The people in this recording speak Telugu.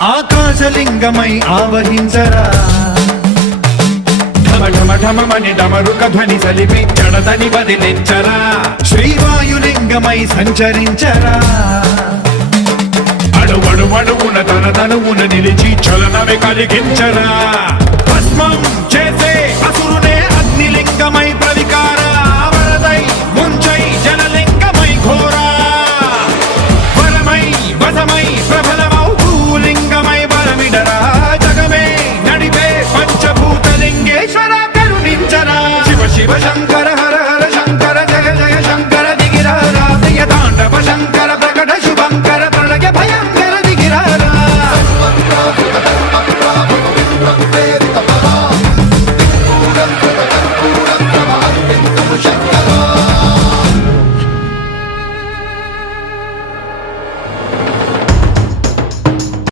ఆకాశలింగమై ఆవహించరా ఢమఢమఢమని డమరుక ధ్వని సలిపి జడదని వదిలించరా శ్రీవాయులింగమై సంచరించరా అడువడువడువున తన తనువున నిలిచి చలనమే కలిగించరా